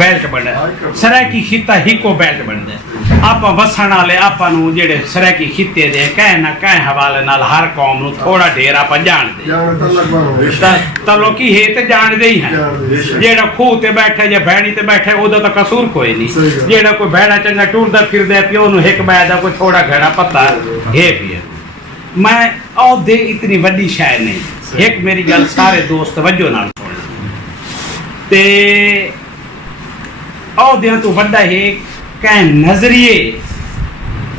Belt बनता Saraiki खिता हिको belt बनता आप वसन वाले आपू जेडे सरैकी खिते दे कह ना कह हवाले नाल हर कौम नूं थोड़ा ढेर आप जानते तो लोग हे तो जानते ही हैं जेड़ा खूह ते बैठे या भैणी ते बैठे उदा तो कसूर कोई नहीं जेड़ा कोई भैड़ा चंगा टुरदा फिरदा प्यो नूं हिक बै दा कोई थोड़ा घड़ा पता है भी है। मैं औदे इतनी वड्डी शय नहीं एक मेरी गल सारे दोस्त वजो नाल सुन ते औदियां तो वड्डा है कह नजरिए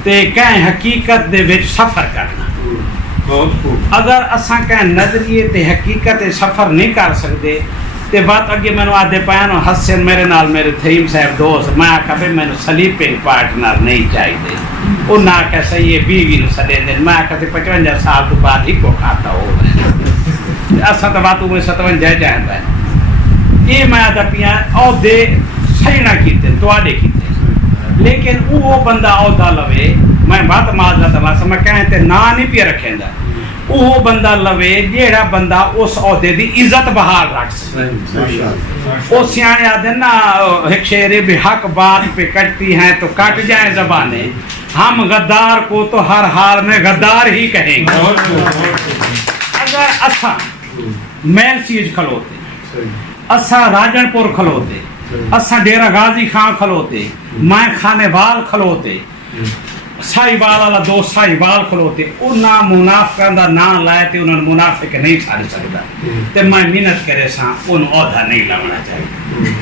ते कह हकीकत दे विच सफर करना। अगर असा कह नजरिए ते हकीकत सफर नहीं कर सकते ते बात अगे मैंने आदे पाया ना हसन मेरे नाल मेरे थईम साहब दोस्त मैं आखा भाई मैंने स्लीपिंग पार्टनर नहीं चाहिए वो ना कह सही है बीवी सदे मैं आखा 55 साल तो बाद ही को खाता हो असा तो बात में 57 चाहता है ये मैं आदा पिया औदे सही ना कीते तुआडे कीते लेकिन वो बंदा औदा लवे मैं बात माजरत वास्ते मैं कहते ना नहीं पिया रखेंदा वो बंदा लवे जेड़ा बंदा उस औदे दी इज्जत बहाल रख सके। वो सियाने आदे ना एक शेर भी हक बात पे कटती हैं तो कट जाए जबाने हम गद्दार को तो हर हाल में गद्दार ही कहेंगे। अगर असा मैल सीज खलोते असा राजनपुर खलोते असा डेरा गाजी खां खलोते मैं खाने वाल खलोते साहिवाल वाला दो साहिवाल खलोते उन्ना मुनाफिकां दा नाम लाए ते उन्होंने मुनाफिक नहीं छाड़ सकता ते मैं मिन्नत करे सा उन औदा नहीं लाना चाहिए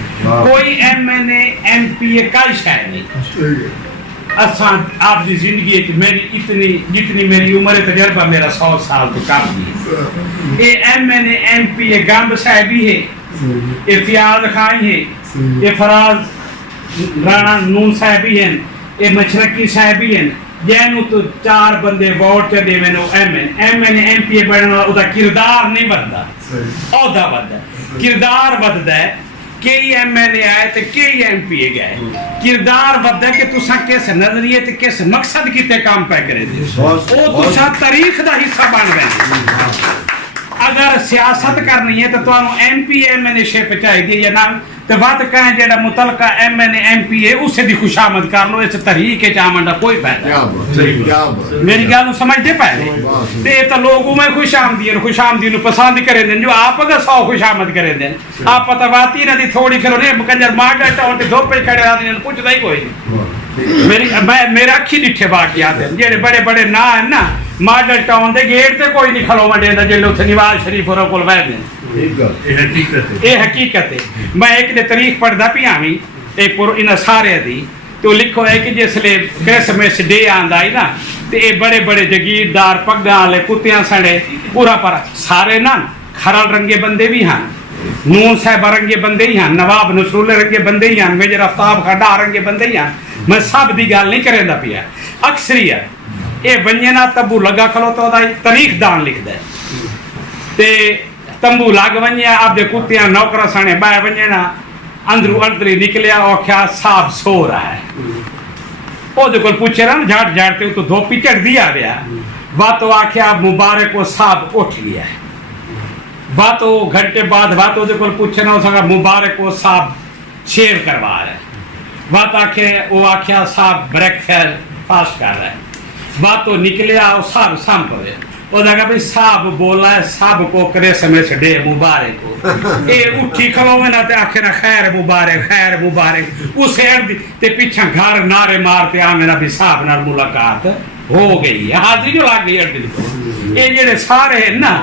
कोई MNA MPA काई शाय नहीं असा आपकी जिंदगी मेरी इतनी जितनी मेरी उम्र है तजर्बा मेरा 100 साल तो काफी है ये MNA MPA गंब साहबी है ये फियाज खाई है ये फराज राणा नून साहबी हैं ये मशरकी साहबी हैं जैनू तो 4 बंदे वोट च देवे नो MNA MPA बनने वाला उदा किरदार नहीं बनता औदा बनता किरदार बनता है कई MNA आए तो कई MPA गए किरदार बनता कि तुसा किस नजरिए ते किस मकसद किते काम पे करे दे ओ तुसा तारीख दा हिस्सा बन गए। अगर सियासत करनी है तो तुहानू MPA MNA शिप चाहिए या ना तो बात कहें जेड़ा मुतलका MNA MPA उसे दी खुशामद कर लो इस तरीके चामन दा कोई फायदा मेरी गल समझते पाए ते तो लोग में खुशामदी नु पसंद करे देन जो आप अगर 100 खुशामद करे देन आप पता बात ही ना दी थोड़ी खलो ने कंजर मार डटा और धोप पे खड़े आदमी ने पूछदा ही कोई नहीं मेरा अखी डिठे वाकयात हैं जेड़े बड़े बड़े ना है ना मॉडल टाउन दे गेट ते कोई नहीं खलो वंडेंदा जेल्ले उत्थे नवाज शरीफ और कोल बैठदे ये हकीकत है। मैं एक दे तारीख पढ़दा पिया वी एक पुर इन सारे दी तो लिखो है कि जिसले क्रिसमस डे आंदा है ना ते ये बड़े बड़े जगीरदार पग्गां वाले कुत्तियां सड़े पूरा पर सारे ना खरल रंगे बंदे भी हैं नून साहब रंगे बंदे ही हैं नवाब नसरुल्ला रंगे बंदे ही हैं मेजर आफ्ताब खड्डा रंगे बंदे ही हैं मैं सब दी गल नहीं करेंदा पिया अक्सरियत ये वंजना तंबू लगा खलो तो तारीख दान लिखदा है ते तंबू लग वंजिया आपदे कुत्तियां नौकरा सने बाय वंजना अंदरू अंदरी निकलिया और क्या साहब सो रहा है ओ कोल पूछे ना झाट झाटते तो धोपी चढ़ दिया गया वा तो आख्या मुबारक को साहब उठ गया है वा तो घंटे बाद वा तो कोल पूछे ना उसका मुबारक को साहब शेव करवा रहा है वा तो आखे वो आख्या साहब ब्रेकफास्ट फास्ट कर रहा है वा तो निकलिया और साहब संभवे वो देखा भाई साहब बोला है साहब को करे समय से डे मुबारक को ए उठी खलो में ना ते आखिर खैर मुबारक उस अर्द ते पीछे घर नारे मारते आ मेरा भी साहब नाल मुलाकात हो गई है हाजिरी जो लग गई अर्द को ये जेड़े सारे हैं ना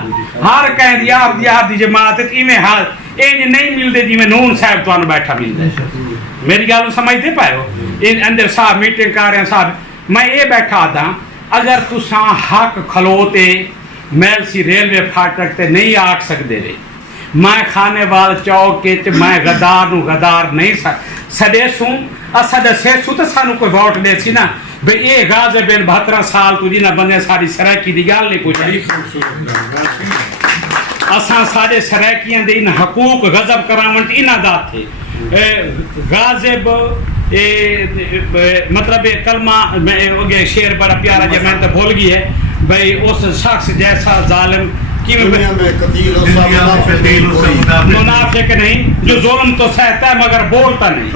हर कह दी आप दी जमात इवें हाल इंज नहीं मिलते जिवें नून साहब तुहानू बैठा मिलदा मेरी गल समझते पाओ इन अंदर साहब मीटिंग कर रहे हैं साहब मैं ये बैठा था अगर तुसा हक खलोते मैलसी रेलवे फाटक ते नहीं आख सकते रे मैं खाने वाल चौक के मैं गद्दार नू गद्दार नहीं सदे सू असा दसे सू तो सानू कोई वोट दे सी ना भाई ये गाजे बिन 72 साल तू जिन्हें बंदे सारी सराकी की गल नहीं पूछी असा सारे सराकियां दे इन हकूक गजब करावन इना दा थे गाजिब मतलब कलमा शेर बड़ा प्यारा जब मैंने तो भूल गई है भाई उस शख्स जैसा जालिम दुनिया में कतील मुनाफिक नहीं जो जुल्म तो सहता है मगर बोलता नहीं,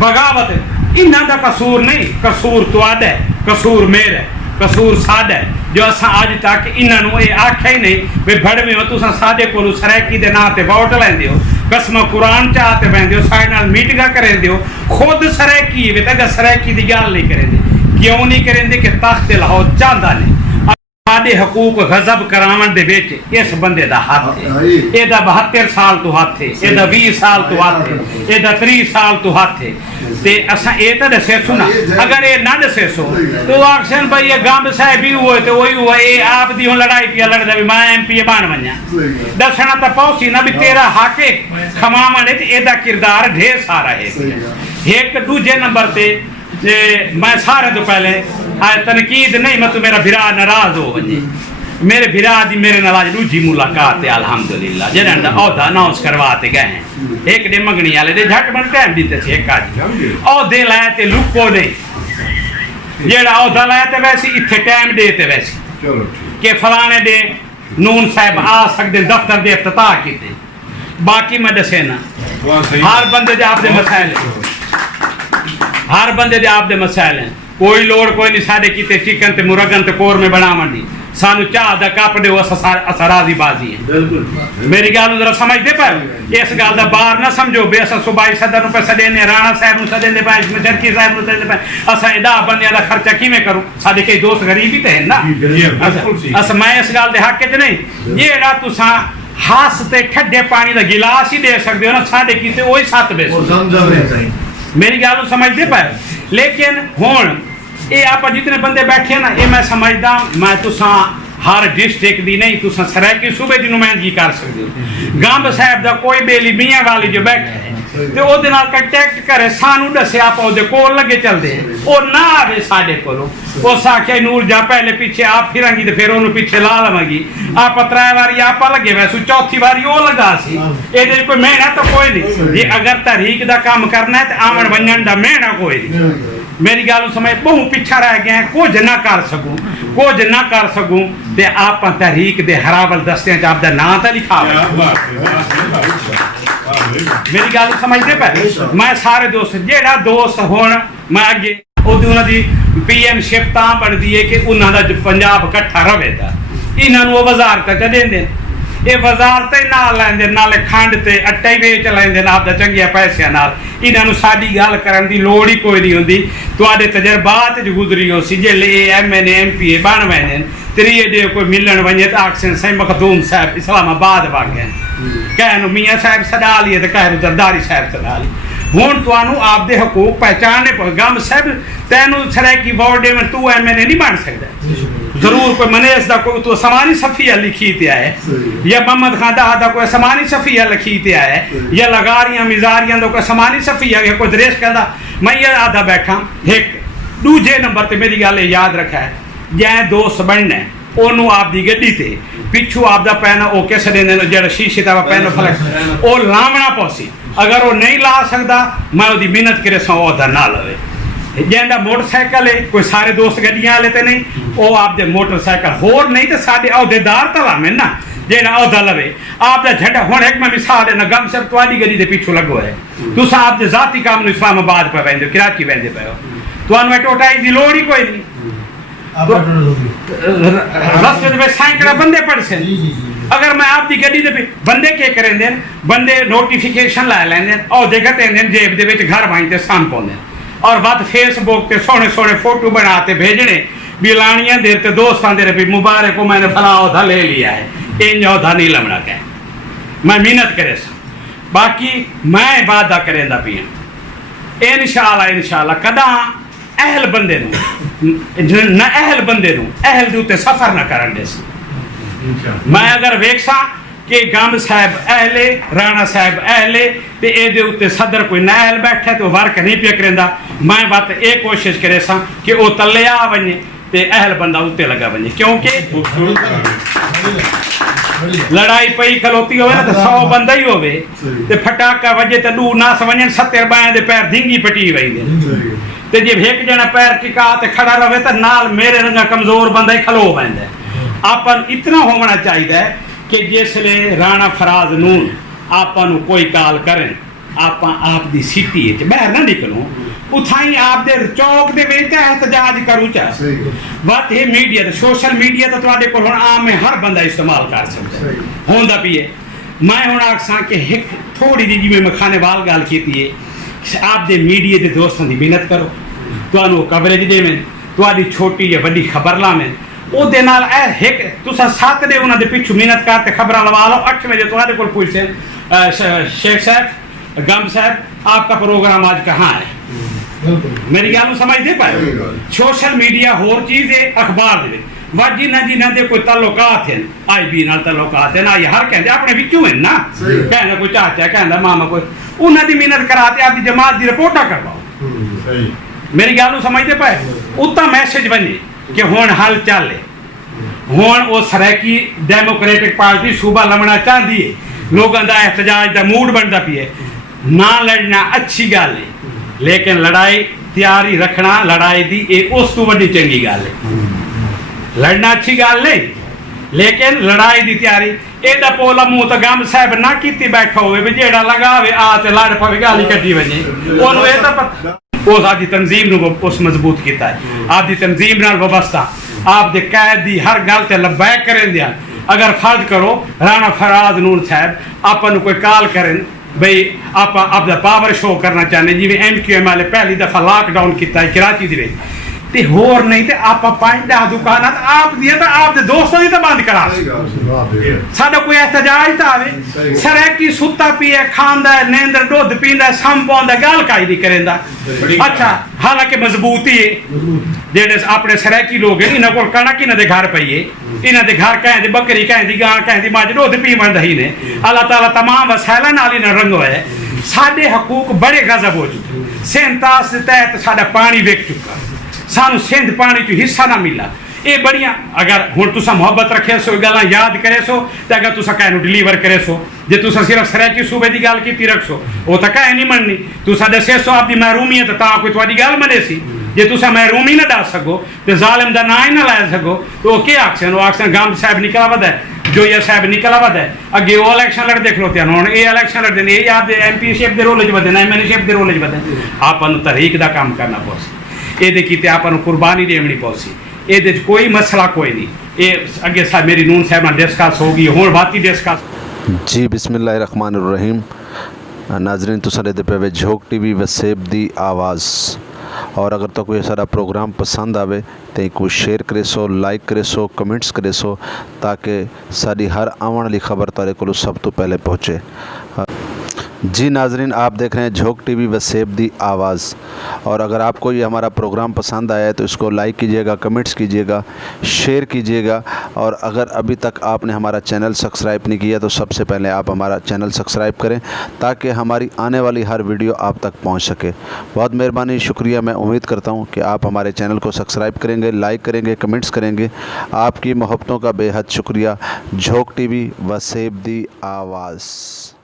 बगावत इन्हां दा कसूर नहीं, कसूर तुहाडा है, कसूर मेरा है, कसूर साडा है जो असा अज तक इन्हां नूं ये आख्या ही नहीं भी भड़वे हो तुसां साडे कोलों सरैकी दे नां ते वोट लैंदे हो, कसम कुरान चाहते बहते हो, साढ़े नाल मीटिंगां करेंदे हो, खुद सरैकी वे तक सरैकी दी गल नहीं करेंदे। क्यों नहीं करेंदे कि तख्त लाहौर चाहता नहीं साडे हकूक गजब करावन दे विच इस बंदे दा हाथ है, एदा 72 साल तो हाथ है, एदा 20 साल तो हाथ है, एदा 30 साल तो हाथ है ते असा ए तो दसे सुना अगर ये ना दसे सो तो आखसन भाई ये गांव साहब ही हुए तो वही हुआ ये आप दी लड़ाई पिया लड़दा भी मैं एमपी बन वन्या दसना तो पौसी ना भी तेरा हक है खमावन ते एदा किरदार ढेर सारा है। एक दूजे नंबर ते मैं सारे तो पहले तनकीद नहीं मतलब मेरा भिरा नाराज हो वजे मेरे भिरा दी मेरे नाल आज दूजी मुलाकात है अल्हम्दुलिल्लाह जेड़ा औदा अनाउंस करवाते गए हैं एक डे मंगनी वाले दे झट बन टाइम दीते थे एक आज औदे लाए ते लुको नहीं जेड़ा औदा लाया ते वैसे इथे टाइम दे ते वैसे चलो के फलाने दे नून साहब आ सकदे दफ्तर दे इफ्तिताह कीते बाकी मैं दसे ना हर बंदे दे आपदे मसाइल हर बंदे दे आपदे मसाइल हैं कोई लोड़ कोई नहीं साडे कीते चिकन ते मुर्गन ते कोर में बनावन दी सानू चाह दा कप दे असराजी बाजी है बिल्कुल मेरी गल जरा समझदे पर इस गल दा बाहर ना समझो बे अस सुबाई सदर नु पैसा देने राणा साहब नु सदेंदे पाए इसमें जरकी साहब नु सदेंदे पाए असा एदा बंदियां दा खर्चा किवें करूं साडे कई दोस्त गरीब ही ते हैं ना अस मैं इस गल दे हक च नहीं जेड़ा तुसा हास ते ठड्डे पानी दा गिलास ही दे सकदे हो ना साडे कीते ओही सत बेस मेरी गल समझदे पर लेकिन हुण ये आप जितने बंदे बैठे ना ये मैं समझदा मैं तुसा हर डिस्ट्रिक्ट दी नहीं तुसा सरैकी सूबे दी नुमाइंदगी कर सकदे हो गंब साहब दा कोई बेली मियां वाली जो बैठा है ते ओदे नाल कंटैक्ट करे सानू दसे आप ओदे कोल लगे चलदे ओ ना आवे साडे कोलो ओ साखे नूर जा पहले पीछे आप फिरांगी ते फिर ओनु पीछे ला लवांगी आप त्रै वारी आप लगे वैसू चौथी वारी ओ लगा सी एदे कोई मेहनत तो कोई नहीं जे अगर तहरीक दा काम करना है ते आवन वंजन दा मेहनत कोई नहीं मेरी गल समझ बहु पिछा रह गए कुछ ना कर सकूं ते आप तहरीक दे हरावल दस्ते च आपदा नां तो लिखा मेरी गल समझते पे मैं सारे दोस्त जेड़ा दोस्त हुण मैं अगे उन्हां दी पीएम शिप तां बनदी है कि उन्हां दा पंजाब इकट्ठा रवे दा इन्हां नूं वजारत च देंदे ये वजारत ना लैंदे नाले खंड ते आटा ही वेच लैंदे आपदा चंगिया पैसियां नाल इन्हां नूं साडी गल करन दी लोड़ ही कोई नहीं हुंदी तुहाडे तजर्बात च गुजरी हो सी जे एमएनए एमपी बन वैने त्रीए डे कोई मिलन वने तो आखसन सही मखदूम साहब इस्लामाबाद वागे कहनु मियाँ साहब सदा लिए तो कहनु जरदारी साहब सदा ली हुण तुहानू आपदे हकूक पहचानने पर गम साहब तैनू सरैकी वार्ड में तू एमएनए नहीं बन सकदा जरूर कोई मनेस दा कोई तो समानी सफिया लिखी ते आए या मोहम्मद खान दा कोई समानी सफिया लिखी ते आए या लगारियां मिजारियां दा कोई समानी सफिया या कोई दरेश कहदा मैं ये आधा बैठा एक दूजे नंबर ते मेरी गल याद रखा है जै दोस्त बनना ओनू आपदी गड्डी ते पिछू आपदा पैन ओ किस देने जेड़ा शीशे दा पैन फलक ओ लावना पौसी अगर वो नहीं ला सकदा मैं ओदी मेहनत करे सो ओदा ना लवे जेंदा मोटरसाइकिल है कोई सारे दोस्त गड्डियां वाले ते नहीं ओ आपदे मोटरसाइकिल होर नहीं ते साडे अहदेदार तला में ना जेड़ा अहदा लवे आपदा झंडा हुण एक मैं मिसाल देना गम सब तुहाडी गड्डी दे पिछू लगो है तुसा आपदे जाती काम नु इस्लामाबाद पे वेंदे कराची वेंदे पे तुहानू टोटाई दी लोड़ ही कोई नहीं रस्ते में सैकड़ा बंदे पड़ से अगर मैं आपकी गड्डी दे बंदे के करेंदे बंदे नोटिफिकेशन ला लैंदे और देखते हैं जेब दे विच घर वाई ते सान पाउंदे और बात फेसबुक ते सोने सोने फोटो बनाते भेजने बिलानियां दे ते दोस्तां दे भी मुबारक को मैंने फला औधा ले लिया है इन औधा नहीं लमना कह मैं मेहनत करे बाकी मैं वादा करेंदा पिया इंशाअल्लाह कदा अहल बंदे न अहल बंदे अहल दे उत्ते सफर ना करन दे मैं अगर वेखसा कि गंब साहब अहले राणा साहब अहले ते एदे उत्ते सदर कोई नायल बैठा तो वर्क नहीं पे करेंदा मैं बात ये कोशिश करे सा कि वो तले आ वने ते अहल बंदा उत्ते लगा वने क्योंकि लड़ाई पई खलोती होवे ना तो 100 बंदा ही होवे ते फटाका वजे ते दू ना वजन 70 बाएं दे पैर ढिंगी पटी वई दे ते जे एक जना पैर टिका ते खड़ा रहे तो नाल मेरे रंगा कमजोर बंदा ही खलो पैंदा अपन इतना होना चाहिए कि जिसले राणा फराज नून आपां नूं कोई काल करें आपां आप दी सिटी च बाहर ना निकलूं उठाई आप दे चौक दे विच एहतजाज करूं चा वत है मीडिया ते सोशल मीडिया तो तुहाडे कोल हुण आम है हर बंदा इस्तेमाल कर सकदा होंदा भी है मैं हुण आखसां कि एक थोड़ी जी जिवें मैं खानेवाल गल कीती है आप दे मीडिया दे दोस्तां दी मिन्नत करो तुहानूं कवरेज देवें तुहाडी छोटी या वड्डी खबर लावें ਉਹਦੇ ਨਾਲ ਇਹ ਇੱਕ ਤੁਸੀਂ ਸੱਤ ਦੇ ਉਹਨਾਂ ਦੇ ਪਿੱਛੋਂ ਮਿਹਨਤ करते खबरां लवा लो 8 बजे तुम्हारे को पूछते शेख साहब गम साहब आपका प्रोग्राम आज कहाँ है मेरी गल समझते पाए सोशल मीडिया होर चीज़ है अखबार दे वा जिन्हों दे कोई ताल्लुकात हैं आई बी नाल ताल्लुकात हैं ना ये हर कहते अपने विचों हैं ना कहना कोई चाचा कहना मामा कोई उन्होंने दी मिहनत कराते आपकी जमात की रिपोर्टा करवाओ मेरी गल समझते पाए उत्ता मैसेज बने कि हुण हल चल हुण वो सरैकी डेमोक्रेटिक पार्टी सूबा लमना चाहती है लोगों का एहतजाज का मूड बनता पी है ना लड़ना अच्छी गल है लेकिन लड़ाई तैयारी रखना लड़ाई दी एक उस तो वड्डी चंगी गल है लड़ना अच्छी गल नहीं लेकिन लड़ाई दी तैयारी एदा पोला मुंह तो गम साहब ना कीती बैठा होवे भी जेड़ा लगावे आ ते लड़ पवे गाली कट्टी वजे ओनू ए तो पता उस आपकी तंजीम नूं उस मजबूत किया है आपकी तंजीम नाल वाबस्ता आप दे कैद दी हर गल ते लबैक करें दिया अगर फर्ज करो राणा फराज नून साहब आपन कोई कॉल करें भाई आप आपका पावर शो करना चाहते जिवें MQM वाले पहली दफा लॉकडाउन किया कराची दे ते होर नहीं ते आप 5-10 दुकानां आप दियां ते आप दे दोस्तों दी ते बंद करा साडा कोई एहतजाज तां आवे सरैकी सुत्ता पिए खांदा है नींदर दुध पींदा सम पाउंदा गल काई नहीं करेंदा अच्छा हालांकि मजबूती है जेड़े अपने सरैकी लोग हैं इन्हां कोल कणक इन्हां दे घर पई है इन्हां दे घर कहें दी बकरी कहें दी गां कहें दी मझ दुध पीवन दही ने अल्लाह ताला तमाम वसैला नाल इन्हां रंगोया है साडे हकूक बड़े गजब हो चुके सेंतास दे तहत साडा पानी विक चुका सानू सिंध पानी चो हिस्सा ना मिला ये बड़िया अगर हुण तुसा मुहब्बत रखे सो गल्लां याद करे सो ते अगर तुसा कहनू डिलीवर करे सो जे तुसा सिर्फ सरैकी सूबे की गल कीती रखसो वो तो कह नहीं मननी तुसा दसे सो आपकी महरूमियत तां कोई तुहाडी गल मने सी जे तुसा महरूमी ना दस सको तो जालिम दा नाम ही ना लै सको तो वो क्या आखसन वो आखसन गम साहब निकला वदा जोया साहब निकला वदा अगे वो इलेक्शन लड़ते खलोते हुण ये इलेक्शन लड़ते ने ये आप MP शिप दे रोल च वदे ना MLA शिप दे रोल च वदे आपां नूं तहरीक दा काम करना पौसी ये कीते आपां नूं कुर्बानी देनी पौसी ये कोई मसला कोई नहीं ये अगे मेरी नून साहब नाल डिस्कस होगी हुण बाकी डिस्कस जी बिस्मिल्लाहिर्रहमानिर्रहीम नाजरीन तुसां दे पे वे झोक TV वसेब दी आवाज़ और अगर तो कोई सारा प्रोग्राम पसंद आवे तो कोई शेयर करे सो लाइक करे सो कमेंट्स करे सो ताकि साड़ी हर आवन वाली खबर तारे को सब तो पहले पहुँचे। जी नाजरीन आप देख रहे हैं झोक TV वसेब दी आवाज़ और अगर आपको ये हमारा प्रोग्राम पसंद आया है तो इसको लाइक कीजिएगा कमेंट्स कीजिएगा शेयर कीजिएगा और अगर अभी तक आपने हमारा चैनल सब्सक्राइब नहीं किया तो सबसे पहले आप हमारा चैनल सब्सक्राइब करें ताकि हमारी आने वाली हर वीडियो आप तक पहुंच सके। बहुत मेहरबानी शुक्रिया। मैं उम्मीद करता हूं कि आप हमारे चैनल को सब्सक्राइब करेंगे लाइक करेंगे कमेंट्स करेंगे। आपकी मोहब्बतों का बेहद शुक्रिया। झोक TV वसेब दी आवाज़।